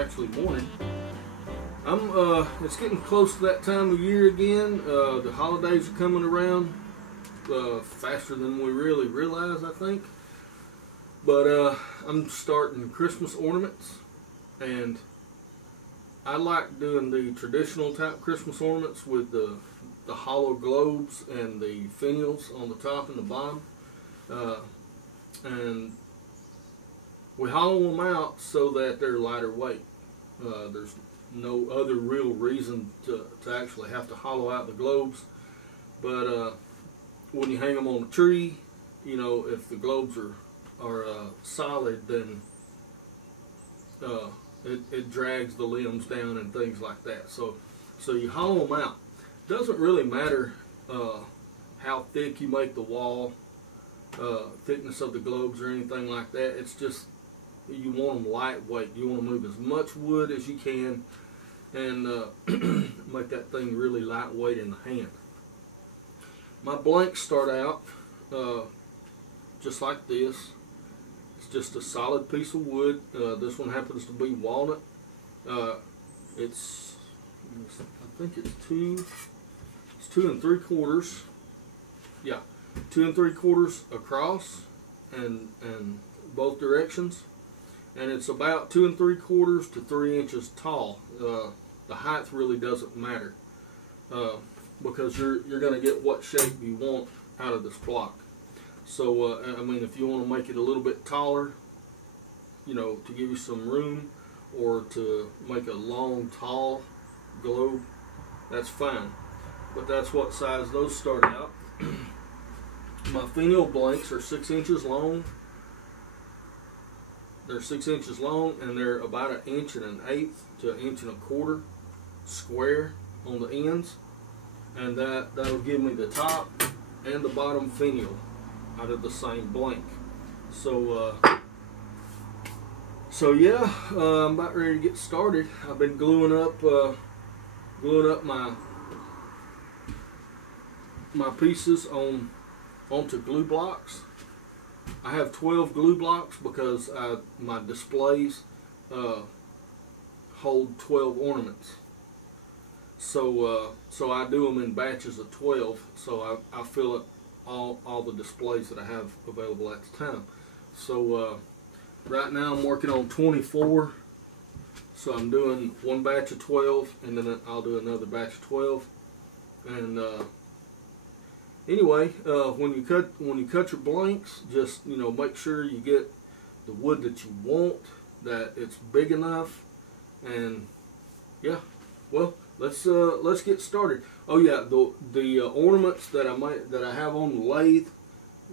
actually morning. It's getting close to that time of year again. The holidays are coming around faster than we really realize, I think. But I'm starting Christmas ornaments, and I like doing the traditional type Christmas ornaments with the hollow globes and the finials on the top and the bottom. And we hollow them out so that they're lighter weight. There's no other real reason to actually have to hollow out the globes. But when you hang them on a tree, you know, if the globes are solid, then it drags the limbs down and things like that. So you hollow them out. Doesn't really matter how thick you make the wall, thickness of the globes or anything like that. It's just you want them lightweight. You want to move as much wood as you can and make that thing really lightweight in the hand. My blanks start out just like this. It's just a solid piece of wood. This one happens to be walnut. I think it's 2 3/4. Yeah, 2 3/4 across and both directions, and it's about 2 3/4 to 3 inches tall. The height really doesn't matter because you're going to get what shape you want out of this block. So I mean, if you want to make it a little bit taller, you know, to give you some room, or to make a long, tall globe, that's fine. But that's what size those start out. My finial blanks are 6 inches long. They're 6 inches long, and they're about 1 1/8 to 1 1/4 square on the ends, and that'll give me the top and the bottom finial out of the same blank. So yeah, I'm about ready to get started. I've been gluing up my pieces onto glue blocks. I have 12 glue blocks because my displays hold 12 ornaments. So I do them in batches of 12. So I fill up all the displays that I have available at the time. So right now I'm working on 24. So I'm doing one batch of 12, and then I'll do another batch of 12. And anyway, when you cut your blanks, just, you know, make sure you get the wood that you want, that it's big enough, and yeah. Well, let's get started. Oh yeah, the ornaments that I have on the lathe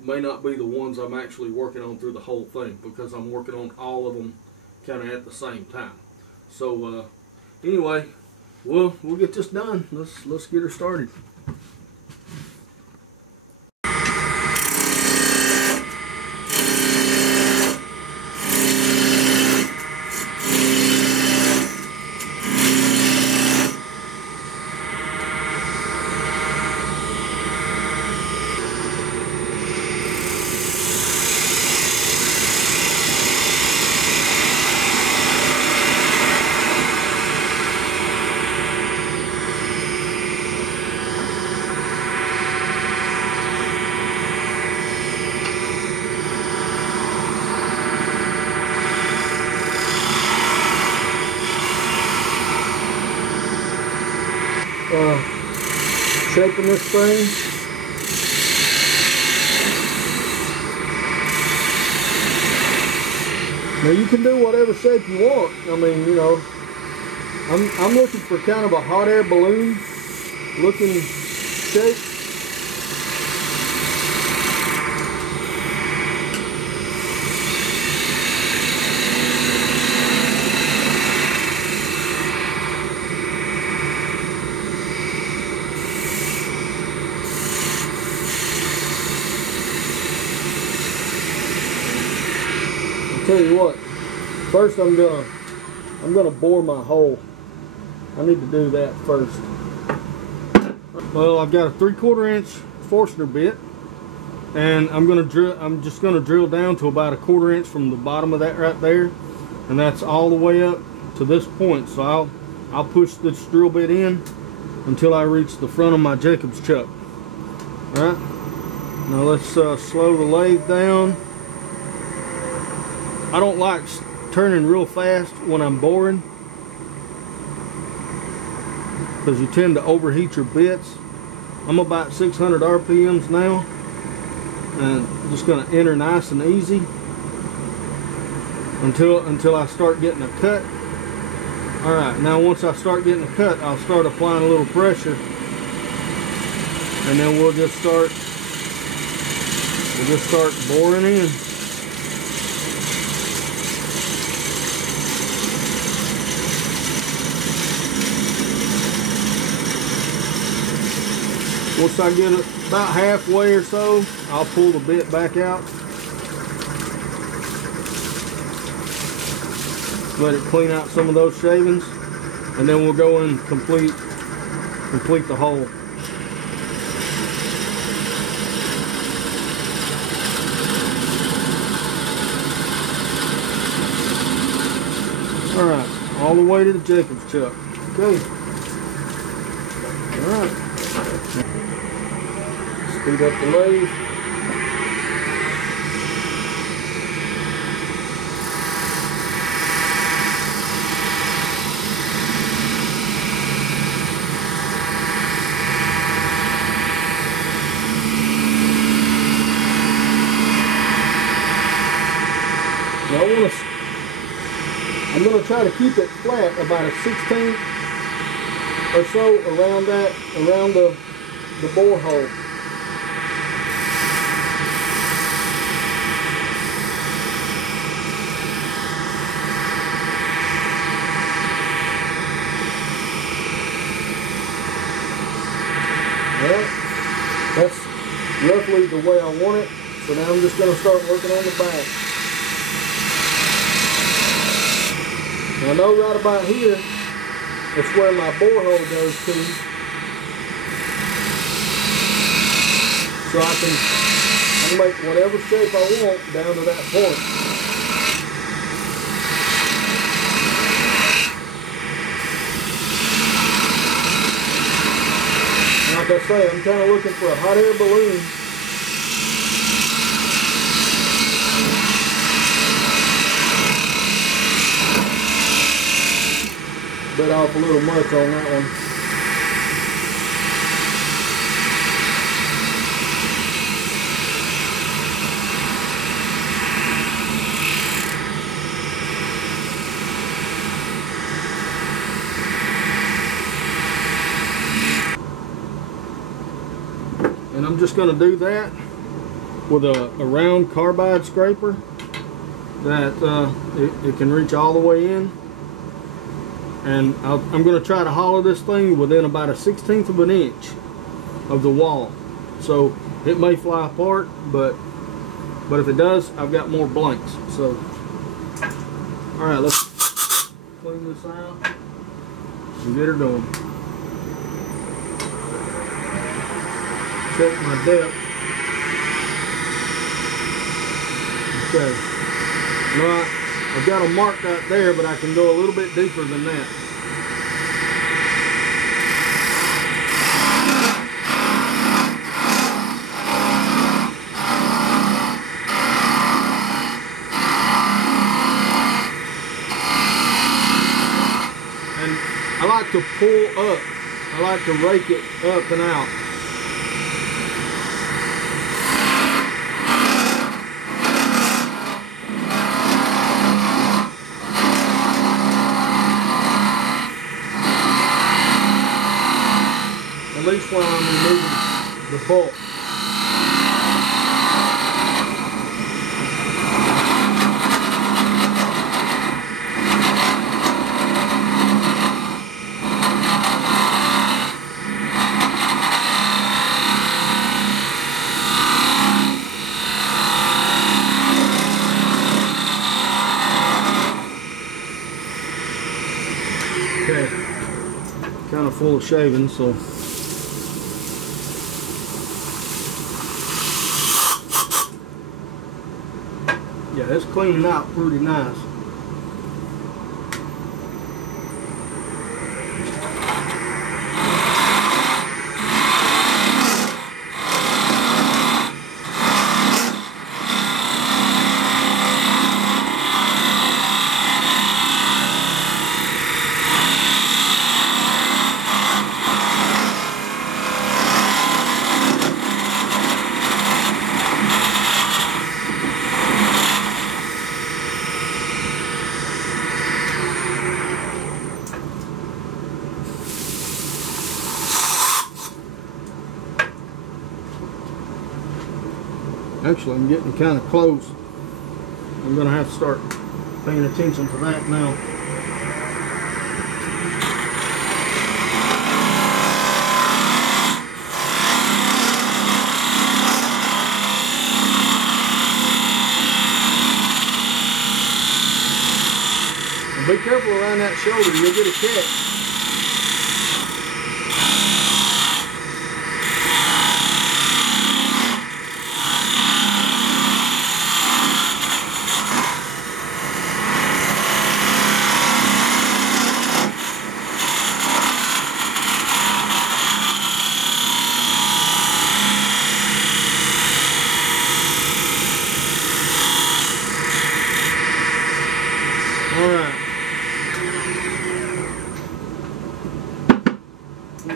may not be the ones I'm actually working on through the whole thing, because I'm working on all of them kind of at the same time. So anyway, we'll get this done. Let's get her started. Shaping this thing. Now you can do whatever shape you want. I mean, you know, I'm looking for kind of a hot air balloon looking shape. Tell you what, first I'm gonna bore my hole. I need to do that first. Well, I've got a 3/4 inch Forstner bit, and I'm just gonna drill down to about 1/4 inch from the bottom of that right there, and that's all the way up to this point, so I'll push this drill bit in until I reach the front of my Jacob's chuck. All right, now let's slow the lathe down. I don't like turning real fast when I'm boring, because you tend to overheat your bits. I'm about 600 RPMs now, and I'm just going to enter nice and easy until I start getting a cut. All right, now once I start getting a cut, I'll start applying a little pressure, and then we'll just start boring in. Once I get it about halfway or so, I'll pull the bit back out. Let it clean out some of those shavings, and then we'll go and complete the hole. All right, all the way to the Jacob's chuck. Okay. All right. Speed up the lathe. Now I'm going to try to keep it flat about a 16th or so around the bore hole. Well, that's roughly the way I want it. So now I'm just going to start working on the back. Now I know right about here, that's where my bore hole goes to. So I can make whatever shape I want down to that point. Like I say, I'm kind of looking for a hot air balloon. Bit off a little much on that one. And I'm just going to do that with a round carbide scraper that it can reach all the way in. And I'm going to try to hollow this thing within about a 1/16 of an inch of the wall. So it may fly apart, but if it does, I've got more blanks. So, all right, let's clean this out and get her going. Check my depth. Okay. Now I've got a mark right there, but I can go a little bit deeper than that. And I like to pull up. I like to rake it up and out. At least while I'm removing the bolt. Okay, kind of full of shavings, so. Yeah, it's cleaning out pretty nice. Actually, I'm getting kind of close. I'm going to have to start paying attention to that now. And be careful around that shoulder, you'll get a catch.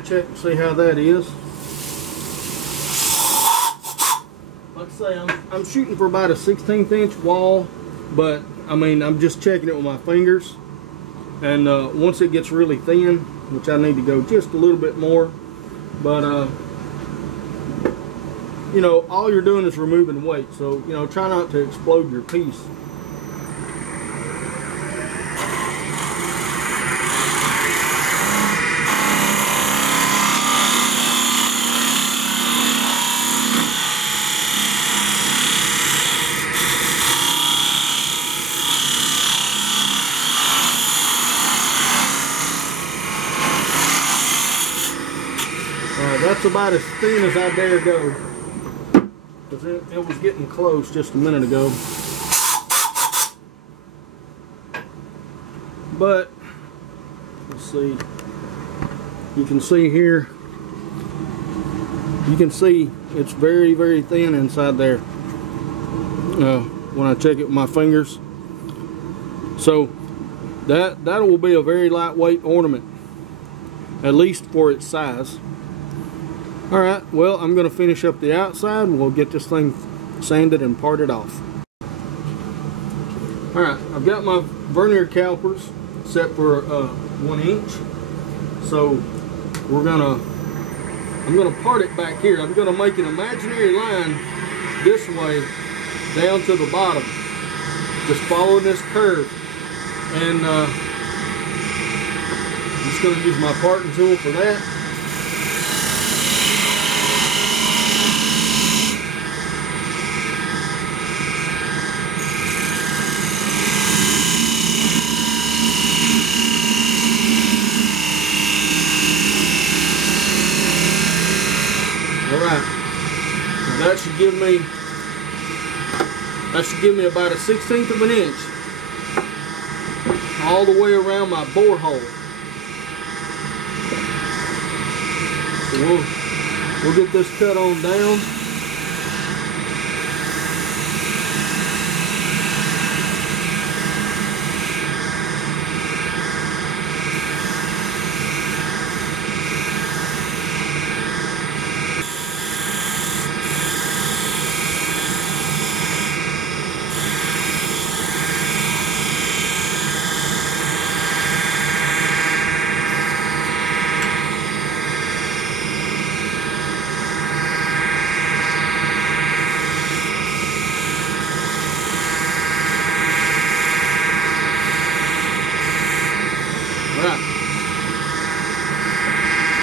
Check and see how that is. Like I say, I'm shooting for about a 1/16 inch wall, but I mean, I'm just checking it with my fingers. And once it gets really thin, which I need to go just a little bit more, but you know, all you're doing is removing weight, so you know, try not to explode your piece. That's about as thin as I dare go, because it was getting close just a minute ago. But let's see, you can see here, you can see it's very, very thin inside there when I check it with my fingers. So that will be a very lightweight ornament, at least for its size. Alright, well, I'm going to finish up the outside and we'll get this thing sanded and parted off. Alright, I've got my vernier calipers set for 1 inch. So I'm gonna part it back here. I'm gonna make an imaginary line this way down to the bottom, just following this curve. And I'm just gonna use my parting tool for that. Alright, that should give me about a 1/16 of an inch all the way around my bore hole. So we'll get this cut on down.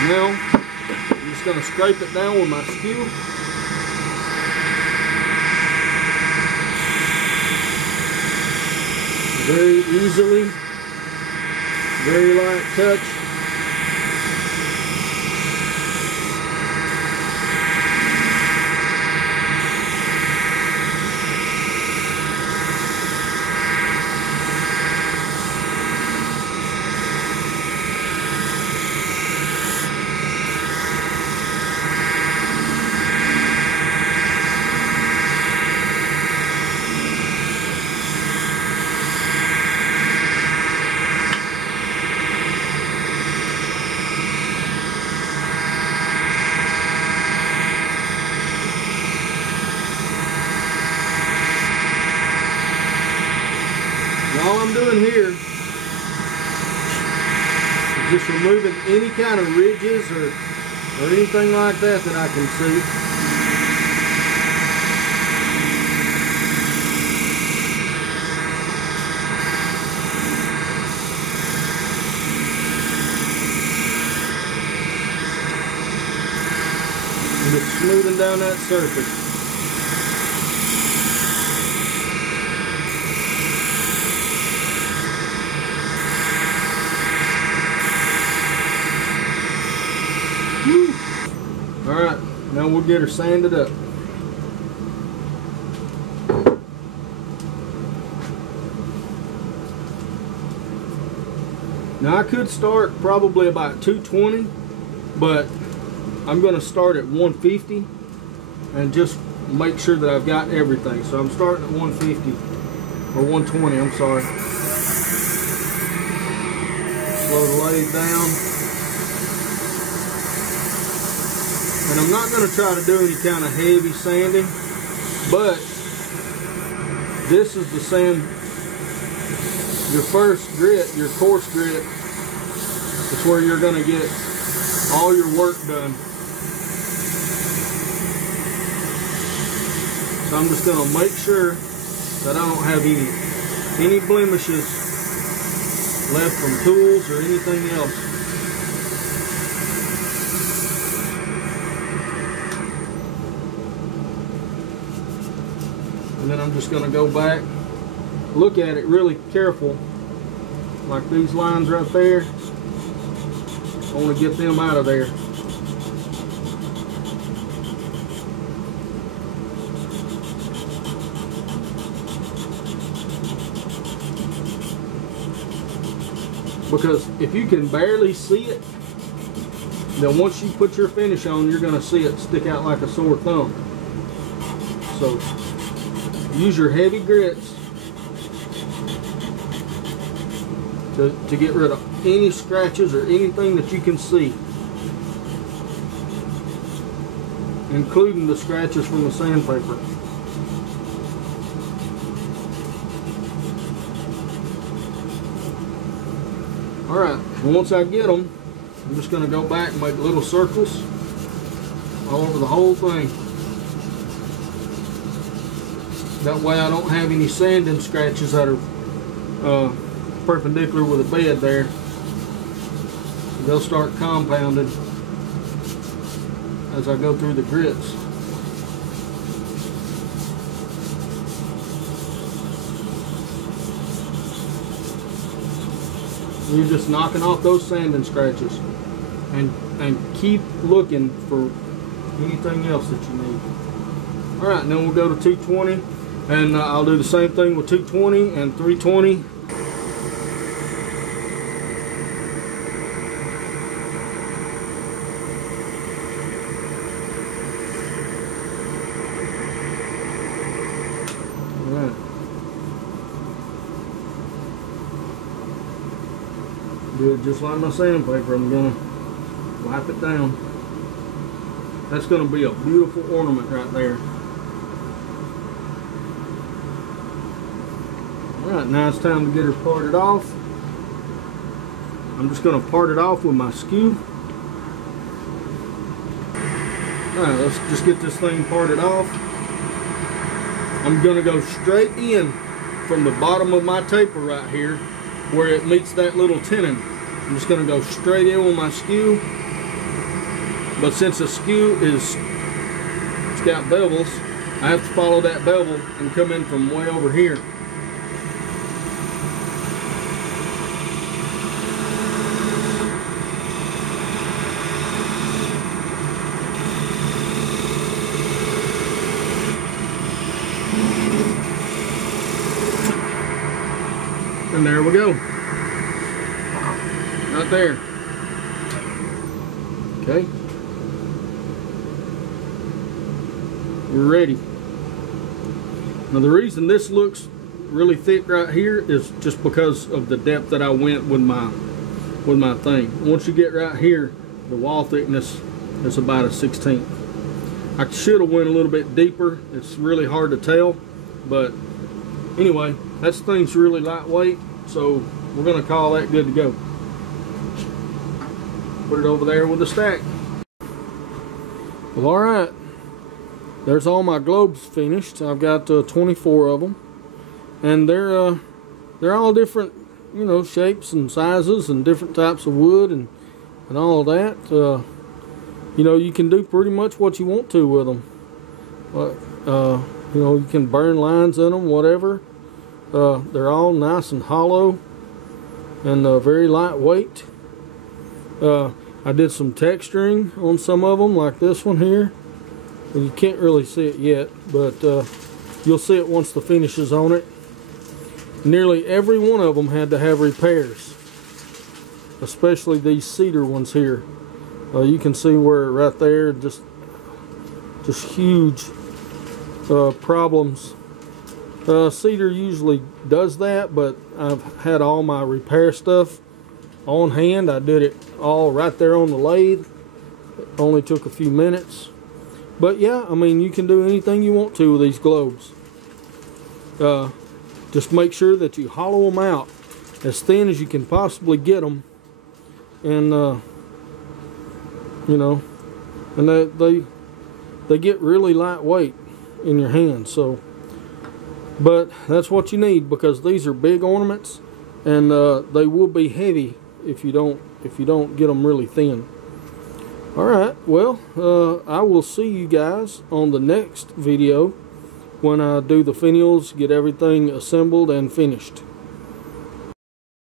Now, I'm just going to scrape it down with my skew. Very easily, very light touch. All I'm doing here is just removing any kind of ridges or anything like that that I can see. And it's smoothing down that surface. Alright, now we'll get her sanded up. Now I could start probably about 220, but I'm going to start at 150 and just make sure that I've got everything. So I'm starting at 150 or 120, I'm sorry. Slow the lathe down. And I'm not going to try to do any kind of heavy sanding, but this is the sand, your first grit, your coarse grit. It's where you're going to get all your work done. So I'm just going to make sure that I don't have any blemishes left from tools or anything else. And then I'm just going to go back, look at it really careful, like these lines right there. I want to get them out of there. Because if you can barely see it, then once you put your finish on, you're going to see it stick out like a sore thumb. So use your heavy grits to get rid of any scratches or anything that you can see, including the scratches from the sandpaper. Alright, once I get them, I'm just going to go back and make little circles all over the whole thing. That way I don't have any sanding scratches that are perpendicular with the bed there. They'll start compounding as I go through the grits. You're just knocking off those sanding scratches and keep looking for anything else that you need. Alright, then we'll go to 220, and I'll do the same thing with 220 and 320. Alright. Do it just like my sandpaper. I'm going to wipe it down. That's going to be a beautiful ornament right there. Alright, now it's time to get her parted off. I'm just going to part it off with my skew. Alright, let's just get this thing parted off. I'm going to go straight in from the bottom of my taper right here where it meets that little tenon. I'm just going to go straight in with my skew. But since the skew it's got bevels, I have to follow that bevel and come in from way over here. And there we go. Right there. Okay. We're ready. Now the reason this looks really thick right here is just because of the depth that I went with my thing. Once you get right here, the wall thickness is about a 1/16. I should have went a little bit deeper. It's really hard to tell, but anyway, that thing's really lightweight, so we're going to call that good to go. Put it over there with the stack. Well, alright. There's all my globes finished. I've got 24 of them. And they're all different, you know, shapes and sizes and different types of wood and all that. you know, you can do pretty much what you want to with them. You know, you can burn lines in them, whatever. They're all nice and hollow and very lightweight. I did some texturing on some of them, like this one here. You can't really see it yet, but you'll see it once the finish is on it. Nearly every one of them had to have repairs, especially these cedar ones here. You can see where right there, just huge problems. Cedar usually does that, but I've had all my repair stuff on hand. I did it all right there on the lathe. It only took a few minutes. But yeah, I mean, you can do anything you want to with these globes. Just make sure that you hollow them out as thin as you can possibly get them, and you know, and they get really lightweight in your hand. So, but that's what you need, because these are big ornaments, and they will be heavy if you don't get them really thin. All right, well, I will see you guys on the next video when I do the finials, get everything assembled and finished.